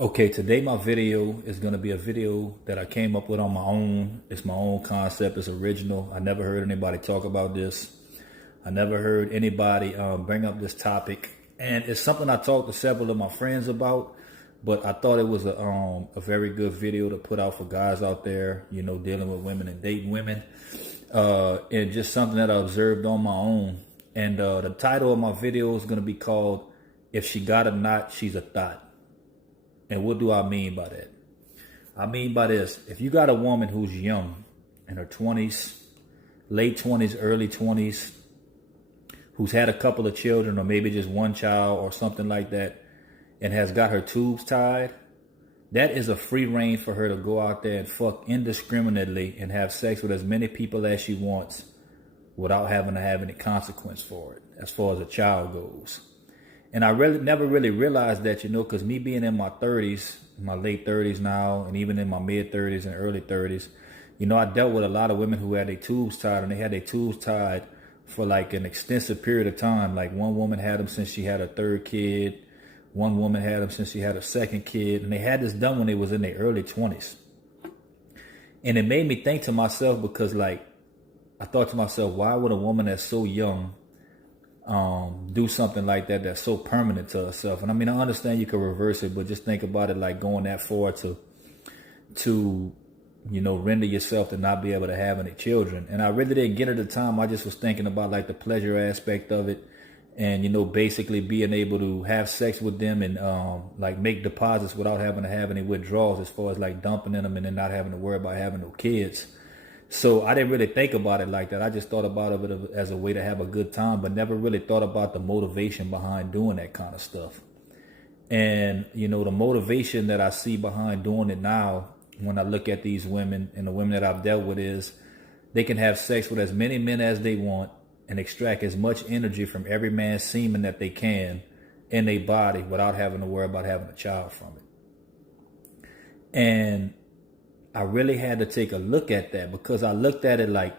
Okay, today my video is going to be a video that I came up with on my own. It's my own concept. It's original. I never heard anybody talk about this. I never heard anybody bring up this topic. And it's something I talked to several of my friends about, but I thought it was a very good video to put out for guys out there, you know, dealing with women and dating women. And just something that I observed on my own. And the title of my video is going to be called, If She Got a Knot, She's a Thot. And what do I mean by that? I mean by this, if you got a woman who's young, in her 20s, late 20s, early 20s, who's had a couple of children or maybe just one child or something like that, and has got her tubes tied, that is a free reign for her to go out there and fuck indiscriminately and have sex with as many people as she wants without having to have any consequence for it, as far as a child goes. And I never really realized that, you know, because me being in my 30s, my late 30s now, and even in my mid 30s and early 30s, you know, I dealt with a lot of women who had their tubes tied, and they had their tubes tied for like an extensive period of time. Like one woman had them since she had her third kid. One woman had them since she had her second kid. And they had this done when they was in their early 20s. And it made me think to myself, because like, I thought to myself, why would a woman that's so young do something like that that's so permanent to herself? And I mean, I understand you can reverse it, but just think about it like going that far to you know, render yourself to not be able to have any children. And I really didn't get it at the time. I just was thinking about like the pleasure aspect of it, and you know, basically being able to have sex with them and like make deposits without having to have any withdrawals, as far as like dumping in them and then not having to worry about having no kids. So I didn't really think about it like that. I just thought about it as a way to have a good time, but never really thought about the motivation behind doing that kind of stuff. And, you know, the motivation that I see behind doing it now, when I look at these women and the women that I've dealt with, is they can have sex with as many men as they want and extract as much energy from every man's semen that they can in their body without having to worry about having a child from it. And I really had to take a look at that, because I looked at it like,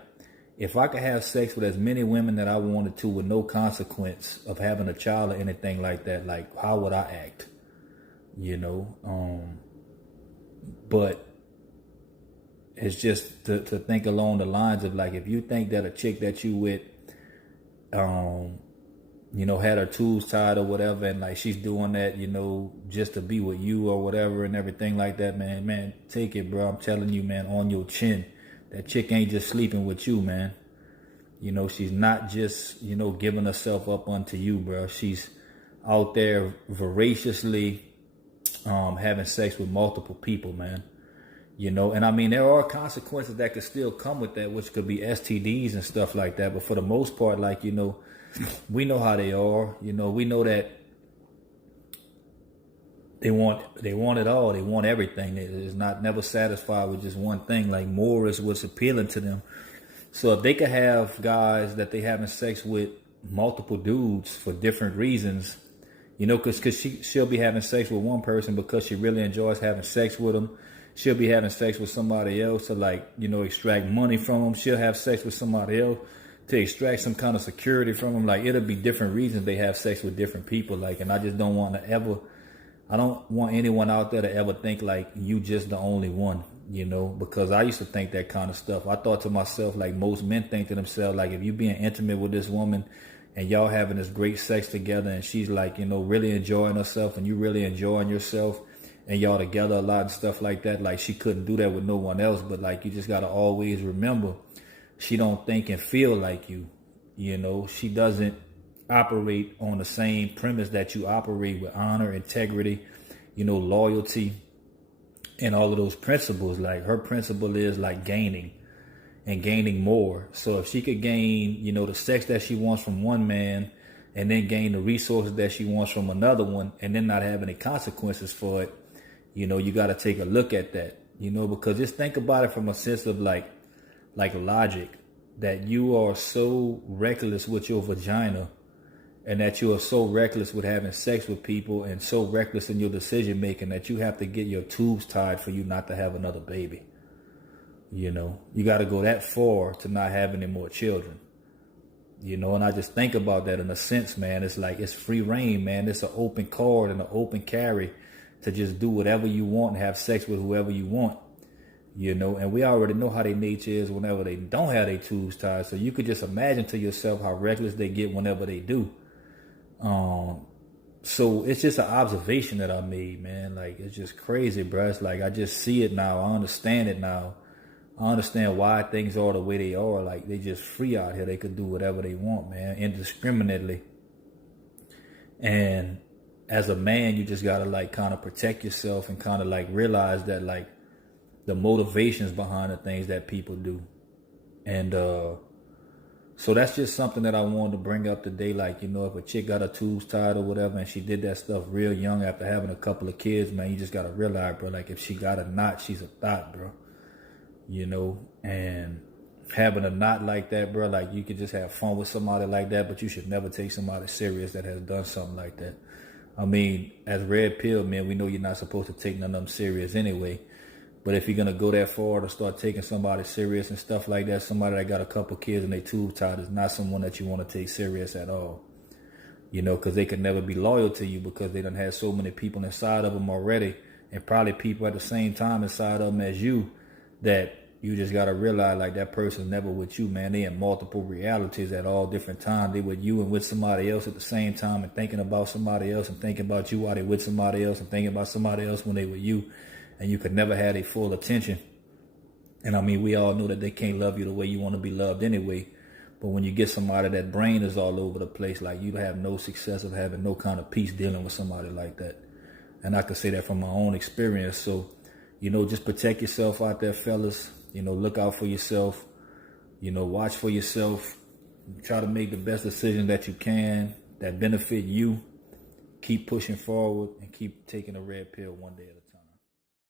if I could have sex with as many women that I wanted to with no consequence of having a child or anything like that, like how would I act? You know? But it's just to think along the lines of like, if you think that a chick that you with, you know, had her tubes tied or whatever, and like she's doing that, you know, just to be with you or whatever and everything like that, man, take it, bro. I'm telling you, man, on your chin. That chick ain't just sleeping with you, man. You know, she's not just, you know, giving herself up unto you, bro. She's out there voraciously having sex with multiple people, man. You know, and I mean, there are consequences that could still come with that, which could be STDs and stuff like that. But for the most part, like, you know, we know how they are. You know, we know that they want it all. They want everything. It's not never satisfied with just one thing. Like, more is what's appealing to them. So if they could have guys that they having sex with multiple dudes for different reasons, you know, because she'll be having sex with one person because she really enjoys having sex with them. She'll be having sex with somebody else to, like, you know, extract money from them. She'll have sex with somebody else to extract some kind of security from them. Like, it'll be different reasons they have sex with different people. Like, and I just don't want to ever, I don't want anyone out there to ever think like you just the only one, you know, because I used to think that kind of stuff. I thought to myself, like most men think to themselves, like, if you being intimate with this woman and y'all having this great sex together and she's like, you know, really enjoying herself and you really enjoying yourself and y'all together a lot and stuff like that, like she couldn't do that with no one else. But like, you just got to always remember, she don't think and feel like you, you know, she doesn't operate on the same premise that you operate, with honor, integrity, you know, loyalty, and all of those principles. Like, her principle is like gaining and gaining more. So if she could gain, you know, the sex that she wants from one man and then gain the resources that she wants from another one and then not have any consequences for it, you know, you got to take a look at that, you know, because just think about it from a sense of like logic, that you are so reckless with your vagina and that you are so reckless with having sex with people and so reckless in your decision making that you have to get your tubes tied for you not to have another baby. You know, you got to go that far to not have any more children. You know, and I just think about that in a sense, man. It's like, it's free reign, man. It's an open card and an open carry to just do whatever you want and have sex with whoever you want, you know. And we already know how their nature is whenever they don't have their tubes tied. So you could just imagine to yourself how reckless they get whenever they do. So it's just an observation that I made, man. Like, it's just crazy, bro. It's like, I just see it now. I understand it now. I understand why things are the way they are. Like, they just free out here. They could do whatever they want, man, indiscriminately. And as a man, you just gotta like kind of protect yourself and kind of like realize that like the motivations behind the things that people do. And so that's just something that I wanted to bring up today. Like, you know, if a chick got her tubes tied or whatever and she did that stuff real young after having a couple of kids, man, you just gotta realize, bro, like if she got a knot, she's a thot, bro. You know, and having a knot like that, bro, like you could just have fun with somebody like that, but you should never take somebody serious that has done something like that. I mean, as red pill men, we know you're not supposed to take none of them serious anyway. But if you're going to go that far to start taking somebody serious and stuff like that, somebody that got a couple kids and they tube tied is not someone that you want to take serious at all. You know, because they could never be loyal to you because they done had so many people inside of them already, and probably people at the same time inside of them as you, that you just got to realize like that person's never with you, man. They in multiple realities at all different times. They with you and with somebody else at the same time, and thinking about somebody else and thinking about you while they with somebody else and thinking about somebody else when they with you. And you could never have their full attention. And I mean, we all know that they can't love you the way you want to be loved anyway. But when you get somebody that brain is all over the place, like you have no success of having no kind of peace dealing with somebody like that. And I can say that from my own experience. So, you know, just protect yourself out there, fellas. You know, look out for yourself. You know, watch for yourself. Try to make the best decision that you can that benefit you. Keep pushing forward and keep taking a red pill one day at a time.